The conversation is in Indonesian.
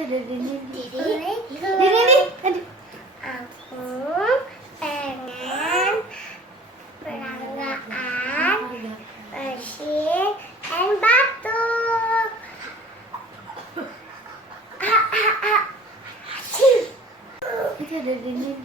Aku pengen peranggaan mesin and batu. Itu ada Dini.